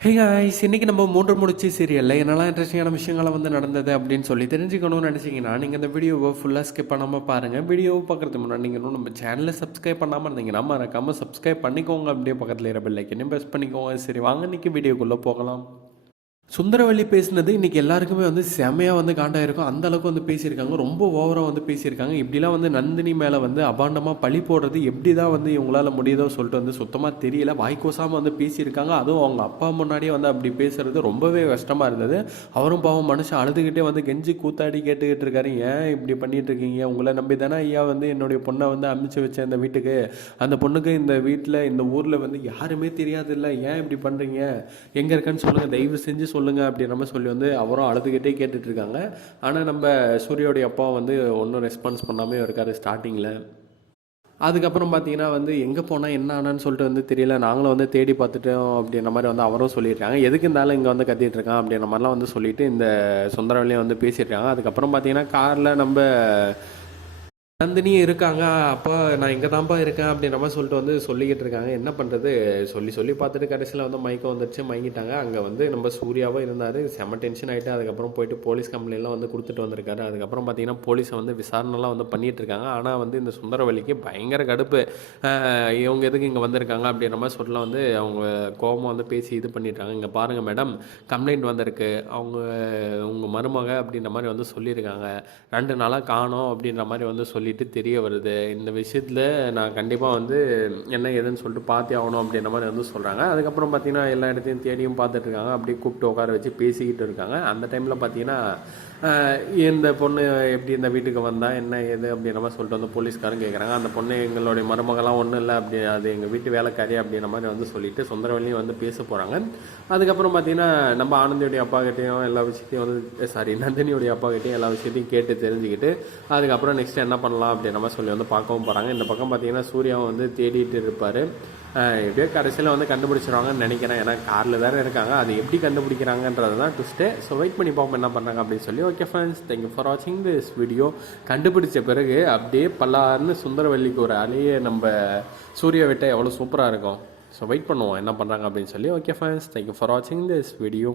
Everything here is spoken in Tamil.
ஹே காய்ஸ், இன்னைக்கு நம்ம மூன்று முடிச்சு சீரியலில் என்னெல்லாம் இன்ட்ரெஸ்டிங்கான விஷயங்களை வந்து நடந்தது அப்படின்னு சொல்லி தெரிஞ்சுக்கணும்னு நினச்சிங்கன்னா நீங்கள் இந்த வீடியோவை ஃபுல்லாக ஸ்கிப் பண்ணாமல் பாருங்கள். வீடியோவை பார்க்குறதுக்கு முன்னாடி நீங்கள் இன்னும் நம்ம சேனலை சப்ஸ்கிரைப் பண்ணாமல் இருந்தீங்கன்னா மறக்காமல் சப்ஸ்கிரைப் பண்ணிக்கோங்க. அப்படியே பக்கத்தில் இருக்கிற பெல் ஐக்கனையும் ப்ரெஸ் பண்ணிக்கோங்க. சரி, வாங்க இன்றைக்கி வீடியோக்குள்ளே போகலாம். சுந்தரவல்லி பேசினது இன்றைக்கி எல்லாருக்குமே வந்து செமையாக வந்து காண்டாயிருக்கும். அந்தளவுக்கு வந்து பேசியிருக்காங்க, ரொம்ப ஓவராக வந்து பேசியிருக்காங்க. இப்படிலாம் வந்து நந்தினி மேலே வந்து அபாண்டமாக பழி போடுறது எப்படி தான் வந்து இவங்களால் முடியுதோ சொல்லிட்டு வந்து சுத்தமாக தெரியல. வாய்க்கோசாமல் வந்து பேசியிருக்காங்க. அதுவும் அவங்க அப்பா முன்னாடியே வந்து அப்படி பேசுகிறது ரொம்பவே கஷ்டமாக இருந்தது. அவரும் பாவம் மனுஷன் அழுதுகிட்டே வந்து கெஞ்சி கூத்தாடி கேட்டுக்கிட்டு இருக்காரு. ஏன் இப்படி பண்ணிட்டு இருக்கீங்க? உங்களை நம்பி தானே ஐயா வந்து என்னுடைய பொண்ணை வந்து அனுப்பிச்சு வச்சேன் இந்த வீட்டுக்கு. அந்த பொண்ணுக்கு இந்த வீட்டில் இந்த ஊரில் வந்து யாருமே தெரியாது இல்லை, ஏன் இப்படி பண்ணுறீங்க? எங்கே இருக்கேன்னு சொல்லுங்கள், தயவு செஞ்சு சொல்லுங்கள் அப்படின்ற மாதிரி சொல்லி வந்து அவரும் அழுதுகிட்டே கேட்டுட்ருக்காங்க. ஆனால் நம்ம சூர்யாவுடைய அப்பா வந்து ஒன்றும் ரெஸ்பான்ஸ் பண்ணாமே இருக்கார் ஸ்டார்டிங்கில். அதுக்கப்புறம் பார்த்தீங்கன்னா வந்து எங்கே போனால் என்ன ஆனான்னு சொல்லிட்டு வந்து தெரியல, நாங்களும் வந்து தேடி பார்த்துட்டோம் அப்படின்ற மாதிரி வந்து அவரும் சொல்லியிருக்காங்க. எதுக்கு இருந்தாலும் இங்கே வந்து கத்திட்டு இருக்கான் அப்படின்ற மாதிரிலாம் வந்து சொல்லிட்டு இந்த சுந்தரவல்லியும் வந்து பேசியிருக்காங்க. அதுக்கப்புறம் பார்த்தீங்கன்னா காரில் நம்ம நந்தினியும் இருக்காங்க. அப்போ நான் இங்கே தான்ப்பா இருக்கேன் அப்படின்ற மாதிரி சொல்லிட்டு வந்து சொல்லிக்கிட்டு இருக்காங்க. என்ன பண்ணுறது, சொல்லி சொல்லி பார்த்துட்டு கடைசியில் வந்து மயக்கம் வந்துடுச்சு, மயங்கிட்டாங்க. அங்கே வந்து நம்ம சூர்யாவும் இருந்தார், செம்ம டென்ஷன் ஆகிட்டு அதுக்கப்புறம் போயிட்டு போலீஸ் கம்ப்ளைண்ட்லாம் வந்து கொடுத்துட்டு வந்திருக்காரு. அதுக்கப்புறம் பார்த்தீங்கன்னா போலீஸை வந்து விசாரணைலாம் வந்து பண்ணிகிட்டு இருக்காங்க. ஆனால் வந்து இந்த சுந்தரவல்லிக்கு பயங்கர கடுப்பு. இவங்க எதுக்கு இங்கே வந்திருக்காங்க அப்படின்ற மாதிரி சொல்ல வந்து அவங்க கோபமாக வந்து பேசி இது பண்ணிட்டாங்க. இங்கே பாருங்கள் மேடம், கம்ப்ளைண்ட் வந்திருக்கு, அவங்க உங்கள் மருமக அப்படின்ற மாதிரி வந்து சொல்லியிருக்காங்க, 2 நாளாக காணோம் அப்படின்ற மாதிரி வந்து சொல்லிட்டு தெரிய வருது. இந்த விஷயத்தில் நான் கண்டிப்பாக வந்து என்ன ஏதுன்னு சொல்லிட்டு பார்த்தே ஆகணும் அப்படின்ற மாதிரி வந்து சொல்கிறாங்க. அதுக்கப்புறம் பார்த்தீங்கன்னா எல்லா இடத்தையும் தேடியும் பார்த்துட்டு இருக்காங்க. அப்படியே கூப்பிட்டு உட்கார வச்சு பேசிக்கிட்டு இருக்காங்க. அந்த டைமில் பார்த்தீங்கன்னா இந்த பொண்ணு எப்படி இந்த வீட்டுக்கு வந்தால் என்ன ஏது அப்படின்ற மாதிரி சொல்லிட்டு வந்து போலீஸ்காரன் கேட்குறாங்க. அந்த பொண்ணு எங்களுடைய மருமகளாம் ஒன்றும் இல்லை, அப்படி அது எங்கள் வீட்டு வேலைக்காரி அப்படின்ற மாதிரி வந்து சொல்லிட்டு சுந்தரவல்லியும் வந்து பேச போகிறாங்க. அதுக்கப்புறம் பார்த்தீங்கன்னா நம்ம ஆனந்தியோடைய அப்பாக்கிட்டையும் எல்லா விஷயத்தையும் வந்து நந்தினியோடைய அப்பாக்கிட்டையும் எல்லா விஷயத்தையும் கேட்டு தெரிஞ்சுக்கிட்டு அதுக்கப்புறம் நெக்ஸ்ட் என்ன பண்ணலாம் அப்படின்ற மாதிரி சொல்லி வந்து பார்க்கவும் போகிறாங்க. இந்த பக்கம் பார்த்தீங்கன்னா சூர்யாவும் வந்து தேடிட்டு இருப்பார். எப்படியோ கடைசியில் வந்து கண்டுபிடிச்சிருவாங்கன்னு நினைக்கிறேன். ஏன்னா காரில் தானே இருக்காங்க, அது எப்படி கண்டுபிடிக்கிறாங்கன்றது தான் ட்விஸ்ட்டு. ஸோ வெயிட் பண்ணி பார்ப்போம் என்ன பண்ணுறாங்க அப்படின்னு சொல்லி. ஓகே ஃப்ரெண்ட்ஸ், தேங்க்யூ ஃபார் வாட்சிங் திஸ் வீடியோ. கண்டுபிடிச்ச பிறகு அப்படியே பல்லாருன்னு சுந்தரவல்லிக்கு ஒரு அலையே நம்ம சூர்யா விட்ட எவ்வளோ சூப்பராக இருக்கும். ஸோ வெயிட் பண்ணுவோம் என்ன பண்ணுறாங்க அப்படின்னு சொல்லி. ஓகே ஃப்ரெண்ட்ஸ், தேங்க்யூ ஃபார் வாட்சிங் திஸ் வீடியோ.